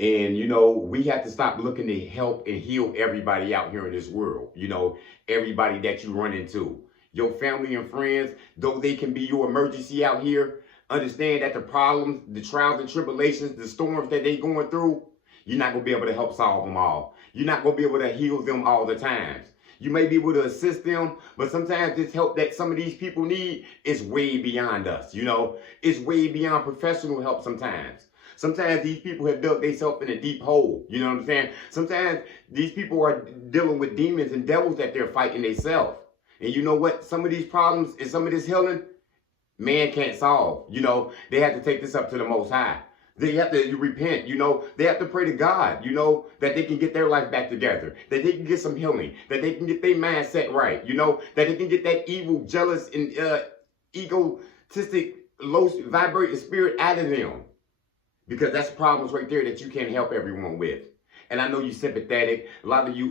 And, we have to stop looking to help and heal everybody out here in this world. Everybody that you run into. Your family and friends, though they can be your emergency out here, understand that the problems, the trials and tribulations, the storms that they going through, you're not going to be able to help solve them all. You're not going to be able to heal them all the times. You may be able to assist them, but sometimes this help that some of these people need is way beyond us. It's way beyond professional help sometimes. Sometimes these people have dug themselves in a deep hole. You know what I'm saying? Sometimes these people are dealing with demons and devils that they're fighting themselves. And you know what? Some of these problems and some of this healing, man can't solve. They have to take this up to the Most High. They have to repent, they have to pray to God, that they can get their life back together, that they can get some healing, that they can get their mindset right, that they can get that evil, jealous, and egotistic, low vibrating spirit out of them. Because that's problems right there that you can't help everyone with. And I know you're sympathetic. A lot of you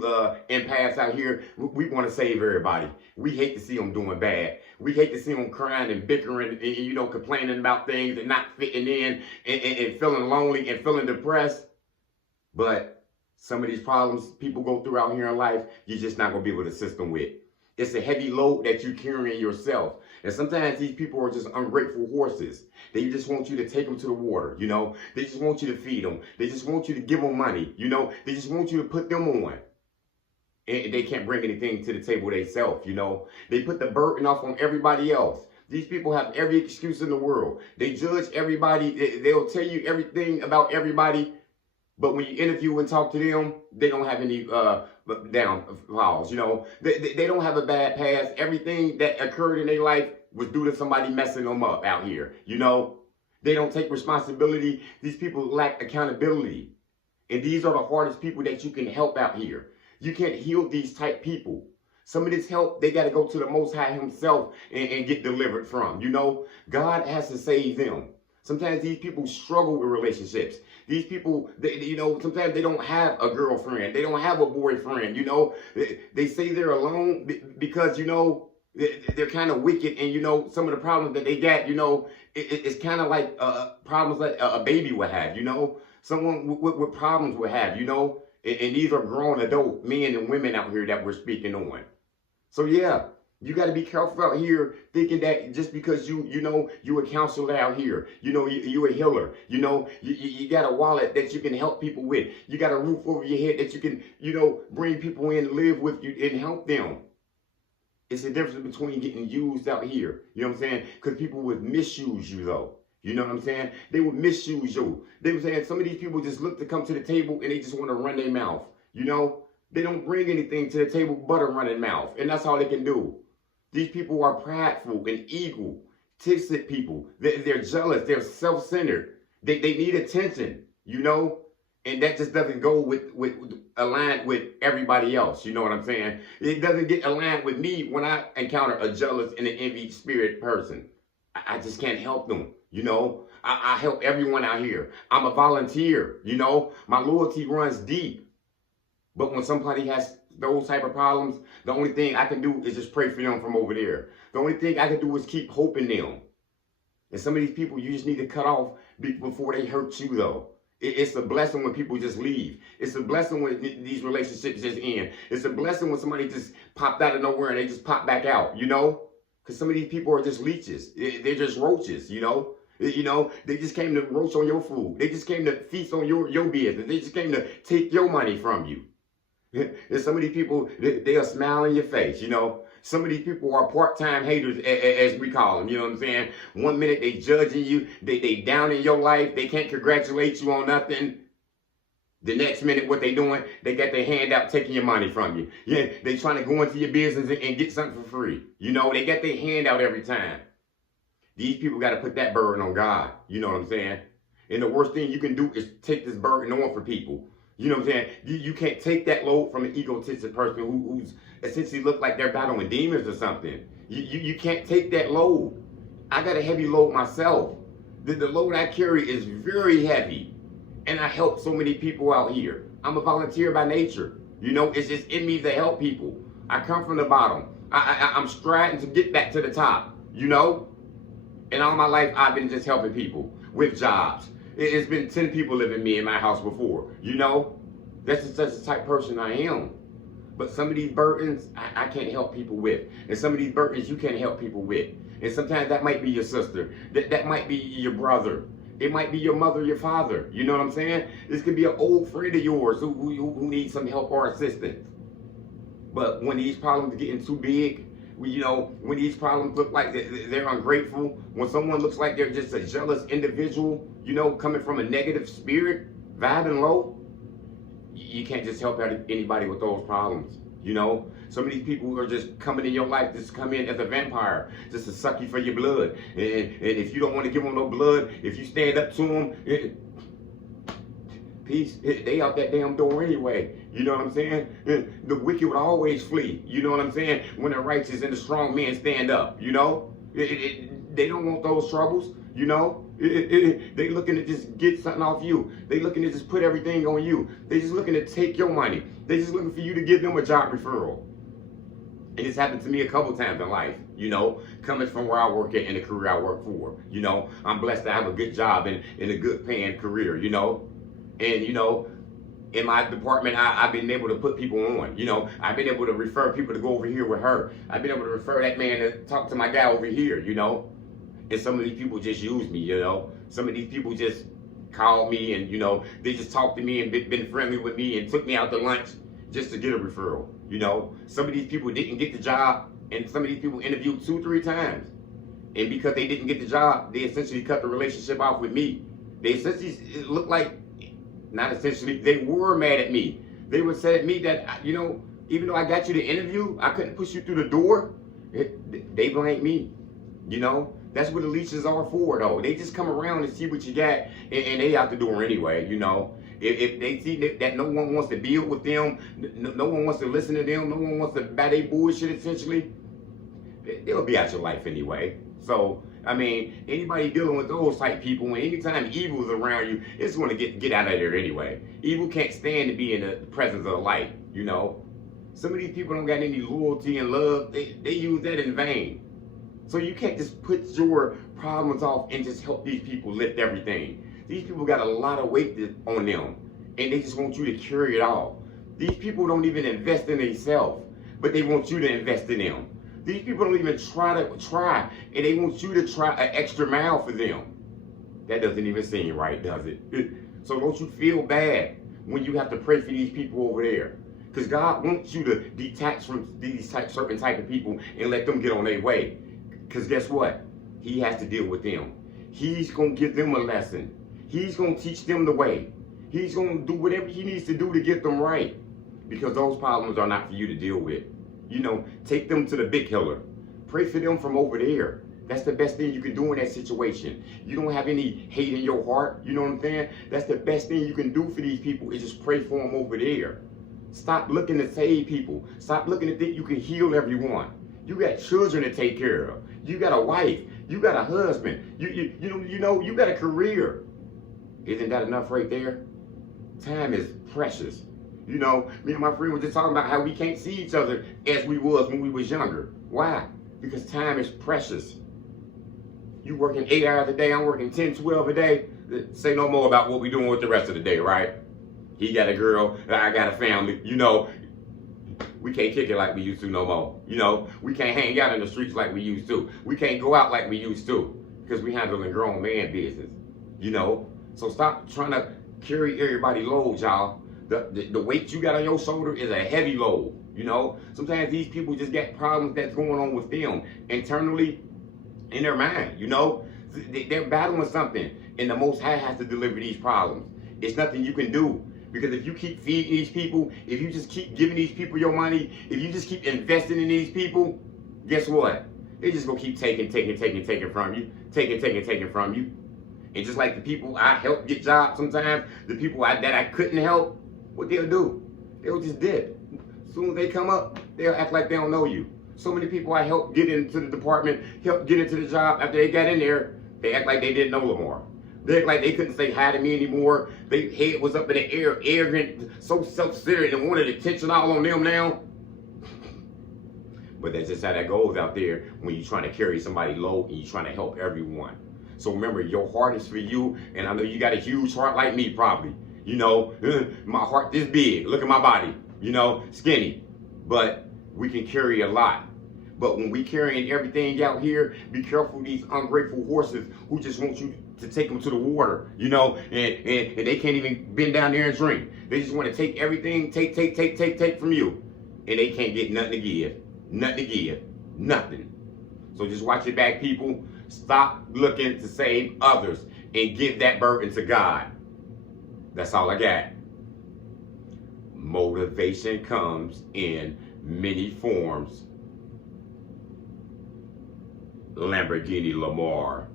empaths out here, we want to save everybody. We hate to see them doing bad. We hate to see them crying and bickering and, complaining about things and not fitting in and feeling lonely and feeling depressed. But some of these problems people go through out here in life, you're just not going to be able to assist them with. It's a heavy load that you're carrying yourself. And sometimes these people are just ungrateful horses. They just want you to take them to the water, They just want you to feed them. They just want you to give them money, They just want you to put them on. And they can't bring anything to the table themselves, They put the burden off on everybody else. These people have every excuse in the world. They judge everybody. They'll tell you everything about everybody. But when you interview and talk to them, they don't have any downfalls, They don't have a bad past. Everything that occurred in their life was due to somebody messing them up out here, They don't take responsibility. These people lack accountability. And these are the hardest people that you can help out here. You can't heal these type people. Some of this help, they got to go to the Most High himself and get delivered from, God has to save them. Sometimes these people struggle with relationships. These people, sometimes they don't have a girlfriend. They don't have a boyfriend, They say they're alone because, they're kind of wicked. And, some of the problems that they got, it's kind of like problems that a baby would have, Someone with problems would have, And these are grown adult men and women out here that we're speaking on. So, yeah. You got to be careful out here thinking that just because you a counselor out here, you a healer, you got a wallet that you can help people with. You got a roof over your head that you can, bring people in, live with you and help them. It's the difference between getting used out here. You know what I'm saying? Because people would misuse you though. You know what I'm saying? They would misuse you. They were saying some of these people just look to come to the table and they just want to run their mouth. They don't bring anything to the table but a running mouth. And that's all they can do. These people are prideful and egotistic people. They're jealous. They're self-centered. They need attention, And that just doesn't go with aligned with everybody else. You know what I'm saying? It doesn't get aligned with me when I encounter a jealous and an envy spirit person. I just can't help them, I help everyone out here. I'm a volunteer, My loyalty runs deep. But when somebody has those type of problems, the only thing I can do is just pray for them from over there. The only thing I can do is keep hoping them. And some of these people you just need to cut off before they hurt you though. It's a blessing when people just leave. It's a blessing when these relationships just end. It's a blessing when somebody just popped out of nowhere and they just pop back out, Because some of these people are just leeches. They're just roaches, They just came to roach on your food. They just came to feast on your business. They just came to take your money from you. And some of these people, they'll smile in your face, Some of these people are part-time haters, as we call them, you know what I'm saying? 1 minute they judging you, they down in your life, they can't congratulate you on nothing. The next minute, what they doing, they got their hand out taking your money from you. Yeah, they trying to go into your business and get something for free. They got their hand out every time. These people got to put that burden on God, you know what I'm saying? And the worst thing you can do is take this burden on for people. You know what I'm saying? You can't take that load from an egotistic person who's essentially look like they're battling demons or something. You can't take that load. I got a heavy load myself. The load I carry is very heavy. And I help so many people out here. I'm a volunteer by nature. It's just in me to help people. I come from the bottom. I'm striving to get back to the top, And all my life I've been just helping people with jobs. It's been 10 people living with me in my house before. You know, that's just the type of person I am. But some of these burdens I can't help people with. And some of these burdens you can't help people with. And sometimes that might be your sister. That might be your brother. It might be your mother, your father. You know what I'm saying? This could be an old friend of yours who needs some help or assistance. But when these problems are getting too big, when these problems look like they're ungrateful, when someone looks like they're just a jealous individual, coming from a negative spirit, vibing low, you can't just help anybody with those problems. Some of these people are just coming in your life, just come in as a vampire, just to suck you for your blood. And if you don't want to give them no blood, if you stand up to them, peace, they out that damn door anyway. You know what I'm saying? The wicked would always flee. You know what I'm saying? When the righteous and the strong men stand up, they don't want those troubles, They looking to just get something off you. They looking to just put everything on you. They just looking to take your money. They just looking for you to give them a job referral. And it's happened to me a couple times in life, coming from where I work at and the career I work for. I'm blessed to have a good job and a good paying career, And, in my department, I've been able to put people on. I've been able to refer people to go over here with her. I've been able to refer that man to talk to my guy over here, And some of these people just use me, Some of these people just call me and, they just talk to me and been friendly with me and took me out to lunch just to get a referral, Some of these people didn't get the job, and some of these people interviewed 2-3 times. And because they didn't get the job, they essentially cut the relationship off with me. They essentially, it looked like, not essentially, they were mad at me. They were sad at me that, even though I got you the interview, I couldn't push you through the door. They blamed me, That's what the leeches are for, though. They just come around and see what you got, and they out the door anyway, If they see that no one wants to build with them, no one wants to listen to them, no one wants to buy their bullshit, essentially, they'll be out your life anyway. So, anybody dealing with those type people, and anytime evil is around you, it's going to get out of there anyway. Evil can't stand to be in the presence of the light, Some of these people don't got any loyalty and love. They use that in vain. So you can't just put your problems off and just help these people lift everything. These people got a lot of weight on them, and they just want you to carry it all. These people don't even invest in themselves, but they want you to invest in them. These people don't even try, and they want you to try an extra mile for them. That doesn't even seem right, does it? So don't you feel bad when you have to pray for these people over there. Because God wants you to detach from these certain type of people and let them get on their way. Because guess what? He has to deal with them. He's going to give them a lesson. He's going to teach them the way. He's going to do whatever he needs to do to get them right. Because those problems are not for you to deal with. Take them to the big healer. Pray for them from over there. That's the best thing you can do in that situation. You don't have any hate in your heart. You know what I'm saying? That's the best thing you can do for these people is just pray for them over there. Stop looking to save people. Stop looking to think you can heal everyone. You got children to take care of. You got a wife. You got a husband. You got a career. Isn't that enough right there? Time is precious. Me and my friend were just talking about how we can't see each other as we was when we was younger. Why? Because time is precious. You working 8 hours a day, I'm working 10, 12 a day. Say no more about what we doing with the rest of the day, right? He got a girl, I got a family, We can't kick it like we used to no more. We can't hang out in the streets like we used to. We can't go out like we used to because we handling grown man business. So stop trying to carry everybody's load, y'all. The weight you got on your shoulder is a heavy load. Sometimes these people just got problems that's going on with them internally in their mind. They're battling something, and the Most High has to deliver these problems. It's nothing you can do. Because if you keep feeding these people, if you just keep giving these people your money, if you just keep investing in these people, guess what? They're just going to keep taking from you. Taking from you. And just like the people I help get jobs sometimes, the people that I couldn't help, what they'll do, they'll just dip. As soon as they come up, they'll act like they don't know you. So many people I helped get into the department, helped get into the job, after they got in there, they act like they didn't know Lamar. They act like they couldn't say hi to me anymore. Their head was up in the air, arrogant, so self-centered, and wanted attention all on them now. But that's just how that goes out there when you're trying to carry somebody low and you're trying to help everyone. So remember, your heart is for you, and I know you got a huge heart like me, probably. You know, my heart this big. Look at my body. You know, skinny, but we can carry a lot. But when we carrying everything out here, be careful these ungrateful horses who just want you to take them to the water, you know, and they can't even bend down there and drink. They just want to take everything, take from you, and they can't get nothing to give, nothing. So just watch your back, people. Stop looking to save others and give that burden to God. That's all I got. Motivation comes in many forms. Lamborghini Lamar.